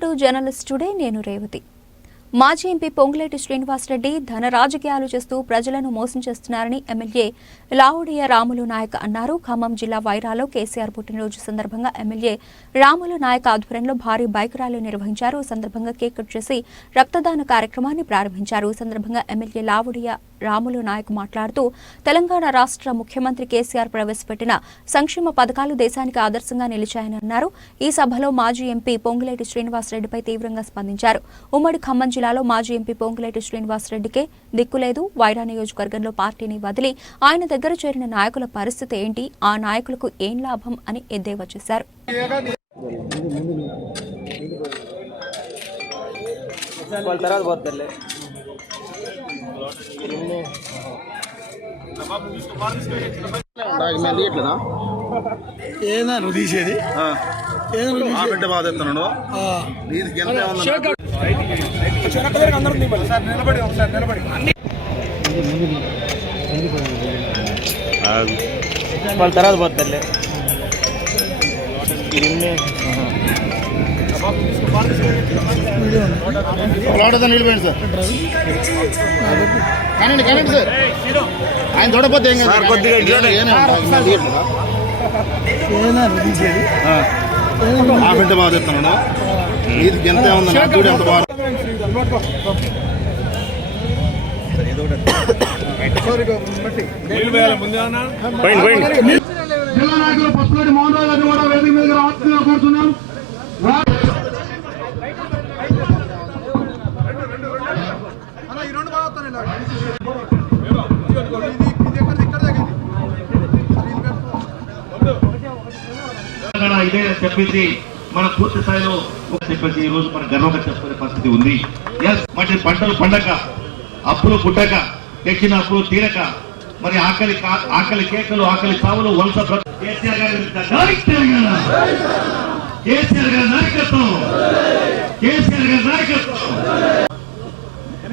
Welcome to journalist today. నేను రేవతి. మాజీ MP Ponguleti Srinivasa Reddy ధన రాజకీయాలు చేస్తూ ప్రజలను మోసం చేస్తున్నారని ఎమ్మెల్యే లావుడియ రాములు నాయక్ అన్నారు. ఖమ్మం జిల్లా వైరాలో కేసీఆర్ పుట్టినరోజు సందర్భంగా ఎమ్మెల్యే రాములు నాయక్ ఆధ్వర్యంలో భారీ బైక్ ర్యాలీ నిర్వహించారు. సందర్భంగా కేక్ కట్ చేసి రక్తదాన కార్యక్రమాన్ని ప్రారంభించారు. సందర్భంగా ఎమ్మెల్యే లావుడియ రాములు నాయక్ మాట్లాడుతూ తెలంగాణ రాష్ట్ర ముఖ్యమంత్రి కేసీఆర్ ప్రవేశపెట్టిన సంక్షేమ పథకాలు దేశానికి ఆదర్శంగా నిలిచాయని అన్నారు. ఈ సభలో మాజీ ఎంపీ పొంగులేటి శ్రీనివాసరెడ్డిపై తీవ్రంగా స్పందించారు. ఉమ్మడి ఖమ్మం జిల్లాలో మాజీ ఎంపీ పొంగులేటి శ్రీనివాసరెడ్డికే దిక్కులేదు. వైరా నియోజకవర్గంలో పార్టీని వదిలి ఆయన దగ్గర చేరిన నాయకుల పరిస్థితి ఏంటి, ఆ నాయకులకు ఏం లాభం అని ఎద్దేవా చేశారు. ఏనా నువ్వు తీసేది బిడ్డ బాధ ఎత్తున్నాడు. వాళ్ళ తర్వాత పోతారులే. నిలిపోయింది సార్. కానండి కానండి సార్, ఆయన చూడపోతే ఏం కాదు. కొద్దిగా బిడ్డ బాధ ఎత్తున్నాడు. ఇది ఎంత ఉంది చూడు, ఎంత బాగా. జిల్లా నాయకులు పసుపులేటి మోహన్ రావు గారిని కూడా వేదిక మీద రావాల్సిందిగా కోరుతున్నాం. ఇదే చెప్పింది మన పూర్తి స్థాయిలో చెప్పేసి ఈ రోజు మన గర్వంగా చెప్పుకునే పరిస్థితి ఉంది. మరి పంటలు పండక, అప్పులు పుట్టక, తెచ్చిన అప్పులు తీరక, మరి ఆకలి కేకలు, ఆకలి సావులు, వలస కేసీఆర్ గారి నాయకత్వం, కేసీఆర్ గారి నాయకత్వం.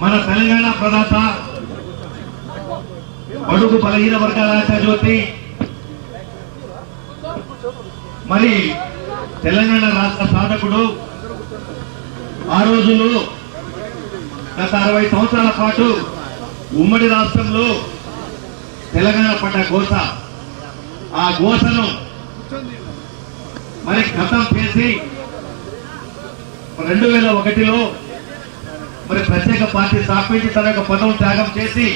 మన తెలంగాణ ప్రదాత, బడుగు బలహీన వర్గాల ఆశాజ్యోతి, మరి తెలంగాణ రాష్ట్ర సాధకుడు. ఆ రోజుల్లో గత 60 సంవత్సరాల పాటు ఉమ్మడి రాష్ట్రంలో తెలంగాణ పడ్డ గోస, ఆ గోసను మరి ఖతం చేసి 2001లో మరి ప్రత్యేక పార్టీ స్థాపించి తన యొక్క పదవులు త్యాగం చేసి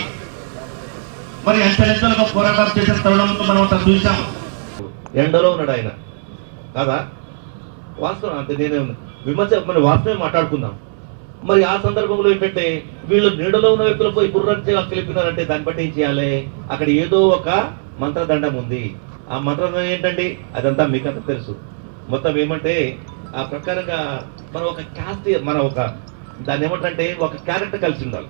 మరి అంచెలంచెలుగా పోరాటం చేసిన తరుణంతో మనం అంతా చూసాం. ఎండలో ఉన్నాడు ఆయన కాదా? వాస్తవం అంటే నేను విమర్శ మరి వాస్తవం మాట్లాడుకుందాం. మరి ఆ సందర్భంలో ఏంటంటే వీళ్ళు నీడలో ఉన్న వ్యక్తులు పోయి గుర్రంగా కలిపినారంటే దాన్ని బట్టి ఏం చేయాలి? అక్కడ ఏదో ఒక మంత్రదండం ఉంది. ఆ మంత్రదండం ఏంటండి? అదంతా మీకంతా తెలుసు. మొత్తం ఏమంటే ఆ ప్రకారంగా మనం ఒక క్యాస్ట్, మనం ఒక దాన్ని ఏమంటే ఒక క్యారెక్టర్ కలిసి ఉండాలి.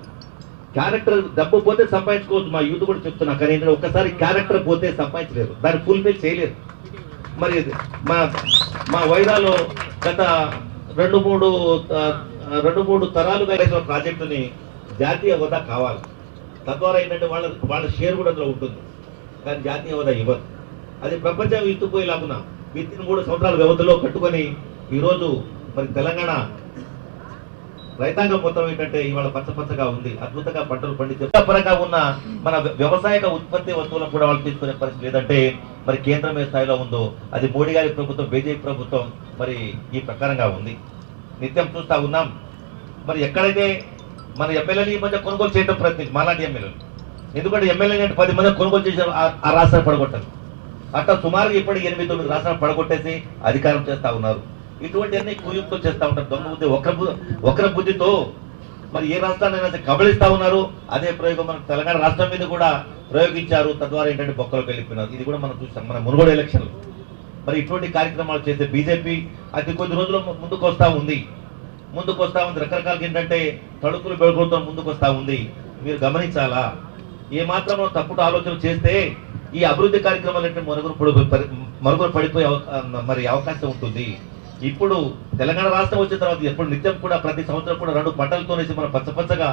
క్యారెక్టర్ డబ్బు పోతే సంపాదించుకోవచ్చు. మా యూత్ కూడా చెప్తున్నా. కానీ ఏంటంటే ఒక్కసారి క్యారెక్టర్ పోతే సంపాదించలేరు, దాన్ని ఫుల్ఫిల్ చేయలేరు. మరి మా వైరాలో గత 2-3 తరాలుగా ప్రాజెక్టుని జాతీయ హోదా కావాలి. తద్వారా ఏంటంటే వాళ్ళ షేర్ కూడా అందులో ఉంటుంది. కానీ జాతీయ హోదా ఇవ్వదు. అది ప్రపంచం ఎత్తుపోయేలాగున్నా విత్ ఇన్ 3 సంవత్సరాల వ్యవధిలో కట్టుకొని ఈరోజు మరి తెలంగాణ రైతాంగం మొత్తం ఏంటంటే ఇవాళ పచ్చగా ఉంది. అద్భుతంగా పంటలు పండించే పరంగా ఉన్న మన వ్యవసాయక ఉత్పత్తి వస్తువులను కూడా వాళ్ళు తీసుకునే పరిస్థితి లేదంటే మరి కేంద్రం ఏ స్థాయిలో ఉందో అది మోడీ గారి ప్రభుత్వం, బీజేపీ ప్రభుత్వం మరి ఈ ప్రకారంగా ఉంది. నిత్యం చూస్తా ఉన్నాం. మరి ఎక్కడైతే మన ఎమ్మెల్యేని ఈ మధ్య కొనుగోలు చేయడం ప్రయత్నించి మాలాంటి ఎమ్మెల్యేలు, ఎందుకంటే ఎమ్మెల్యేని 10 మంది కొనుగోలు చేశారు, ఆ రాష్ట్రాన్ని పడగొట్టారు. అట్లా సుమారుగా ఇప్పటికి 8-9 రాష్ట్రాలు పడగొట్టేసి అధికారం చేస్తా ఉన్నారు. ఇటువంటి అన్ని కుయుక్తులు చేస్తా ఉంటారు. దొంగ బుద్ధి, వక్ర బుద్ధితో మరి ఏ రాష్ట్రాన్ని కబళిస్తా ఉన్నారు. అదే ప్రయోగం మన తెలంగాణ రాష్ట్రం మీద కూడా ప్రయోగించారు. తద్వారా ఏంటంటే బొక్కలు వెళ్ళిపోయినారు. ఇది కూడా మనం చూసాం మన మునుగోడు ఎలక్షన్లు. మరి ఇటువంటి కార్యక్రమాలు చేసే బీజేపీ అది కొద్ది రోజులు ముందుకు వస్తా ఉంది. రకరకాలుగా ఏంటంటే తడుకులు బెడుకులతో ముందుకు వస్తా ఉంది. మీరు గమనించాలా? ఏ మాత్రం తప్పుడు ఆలోచన చేస్తే ఈ అభివృద్ధి కార్యక్రమాలు అంటే మరుగున పడిపోయే మరి అవకాశం ఉంటుంది. ఇప్పుడు తెలంగాణ రాష్ట్రం వచ్చిన తర్వాత ఎప్పుడు నిత్యం కూడా ప్రతి సంవత్సరం కూడా 2 పంటలతోనేసి మనం పచ్చగా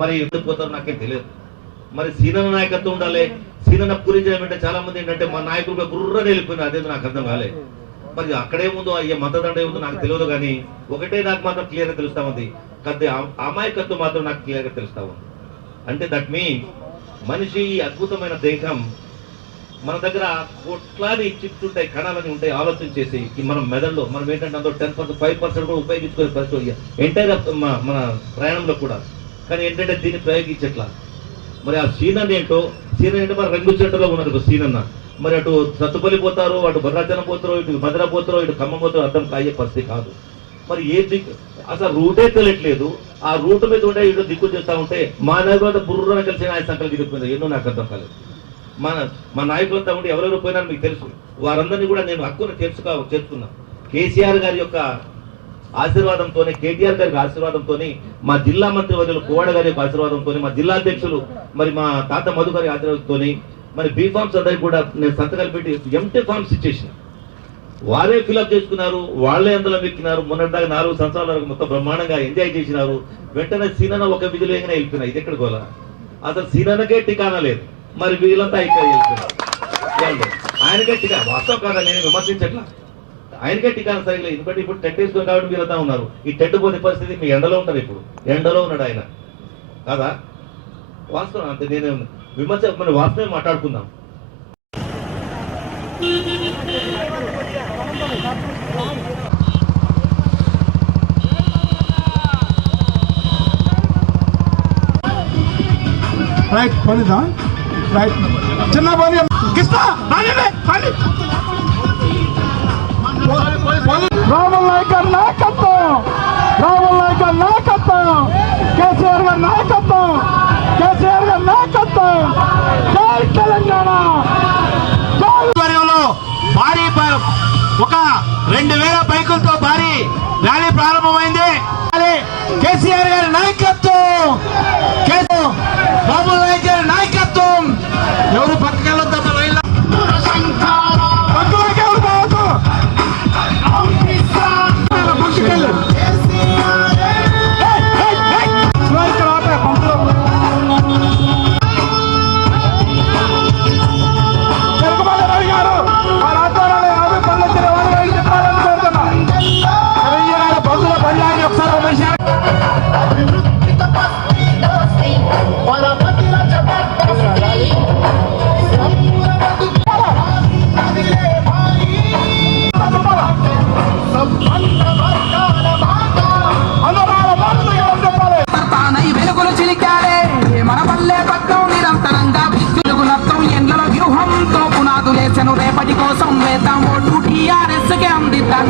మరి పోతారు నాకేం తెలియదు. మరి సీనన్న నాయకత్వం ఉండాలి. సీనన్న పూరించడం అంటే చాలా మంది ఏంటంటే మా నాయకులుగా గుర్రని వెళ్ళిపోయినా అదేదో నాకు అర్థం కాలేదు. మరి అక్కడేముందో అయ్యే మతదండ ఏముందో నాకు తెలియదు, కానీ ఒకటే నాకు మాత్రం క్లియర్గా తెలుస్తా ఉంది, కొద్ది అమాయకత్వం మాత్రం నాకు క్లియర్గా తెలుస్తా ఉంది. అంటే దట్ మీన్ మనిషి అద్భుతమైన దేహం, మన దగ్గర కోట్లాది చిప్స్ ఉంటాయి, కణాలని ఉంటాయి. ఆలోచన చేసి మనం మెదడులో మనం ఏంటంటే అందులో 10%, 5% కూడా ఉపయోగించుకునే పరిస్థితి ఎంటైర్ మన ప్రయాణంలో కూడా. కానీ ఏంటంటే దీన్ని ప్రయోగించట్లా. మరి ఆ సీనన్ ఏంటో, సీనన్ ఏంటో మరి రంగు చెట్టులో ఉన్నది సీనన్న. మరి అటు సత్తుపల్లి పోతారు, అటు భద్రాచలం పోతారో, ఇటు మధుర పోతారో, ఇటు ఖమ్మం పోతారో అర్థం కాయే పరిస్థితి కాదు. మరి ఏ దిక్కు అసలు రూటే తెలియట్లేదు. ఆ రూట్ మీద ఉండే ఇటు దిక్కు చేస్తా ఉంటే మా నాయకులంతా బుర్రన కలిసి ఆయన సంకల్పం దిగిపోయింది. ఎన్నో నాకు అర్థం కాలేదు. మా నాయకులంతా ఉండి ఎవరెవరు పోయినారో మీకు తెలుసు. వారందరినీ కూడా నేను హక్కును చేర్చుకున్నా. కేసీఆర్ గారి యొక్క ఆశీర్వాదంతోనే, కేటీఆర్ గారి ఆశీర్వాదంతోనే, మా జిల్లా మంత్రి వర్యులు కోవాడ గారి యొక్క ఆశీర్వాదంతోనే, మా జిల్లా అధ్యక్షులు మరి మా తాత మధు గారి ఆశీర్వాదంతోనే, మరి బీ ఫార్మ్స్ అందరికి కూడా నేను సంతకాలు పెట్టి ఎంటీ ఫార్మ్స్ ఇచ్చేసిన. వారే ఫిల్అప్ చేసుకున్నారు, వాళ్ళే అందులో ఎక్కినారు. మొన్నటిదాకా 4 సంవత్సరాల వరకు మొత్తం బ్రహ్మాండంగా ఎంజాయ్ చేసినారు. వెంటనే సీనన్న ఒక విధులు వేయగానే వెళ్ళిపోయినా. ఇది ఎక్కడ గోలా? అసలు సీనన్నకే టికానా లేదు. మరి వీళ్ళంతా ఇక్కడ వెళ్ళిపోయినారు. ఆయనకే టికా వాస్తవం కాదా, నేను విమర్శించట్లా. ఆయనకే టికానా సరిగ్గా. ఎందుకంటే ఇప్పుడు టెంట్ వేసుకుని కాబట్టి వీళ్ళంతా ఉన్నారు. ఈ టెంట్ పోతే పరిస్థితి మీ ఎండలో ఉంటారు. ఇప్పుడు ఎండలో ఉన్నాడు ఆయన కాదా? వాస్తవం అంతే. నేను విమర్శ మన వాస్తవం మాట్లాడుకుందాం. రైట్ పనిదా రైట్ చిన్న పని కిస్తా రాముల నాయక్ గారి నాయకత్వం, రాముల నాయక్ గారి నాయకత్వం, కేసీఆర్ గారి నాయకత్వం, కేసీఆర్ గారి నాయకత్వం. జై తెలంగాణ. భారీ ఒక 2000 బైకులతో భారీ ర్యాలీ ప్రారంభమైంది. కేసీఆర్ గారి నాయకత్వం, రాముల నాయక్ గారి నాయకత్వం. ఎవరు పక్కకెళ్ళొద్దు రైల్లో రేపటి కోసం వేద్దాం ఓటు టీఆర్ఎస్ కే అందిద్దాం.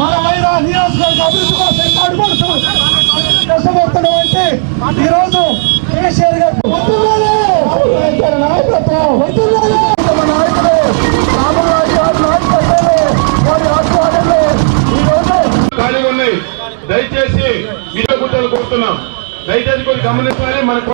మన వైరా నియోజకవర్గ అభివృద్ధి కోసం కష్టపడతాడు అంటే ఈరోజు కేసీఆర్ గారు నాయకత్వం నాయకులు రామరాజు గారి నాయకత్వంలో వారి ఆధ్వర్యంలో ఈరోజు ఖాళీ ఉన్నాయి. దయచేసి మీడియా గుర్తులు కోరుతున్నాం. దయచేసి కొన్ని గమనించాలి. మనకు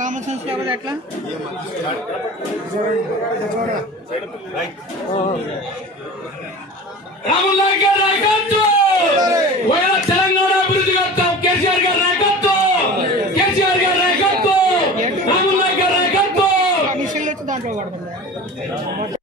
కామన్ సెన్స్ లేకపోతే ఎట్లా? రాముల గారి నాయకత్వం, తెలంగాణ అభివృద్ధి చేస్తాం. కేసీఆర్ గారి నాయకత్వం, కేసీఆర్ గారి నాయకత్వం, రాముల గారి నాయకత్వం. మిషన్లు వచ్చి దాంట్లో పడుతుంది.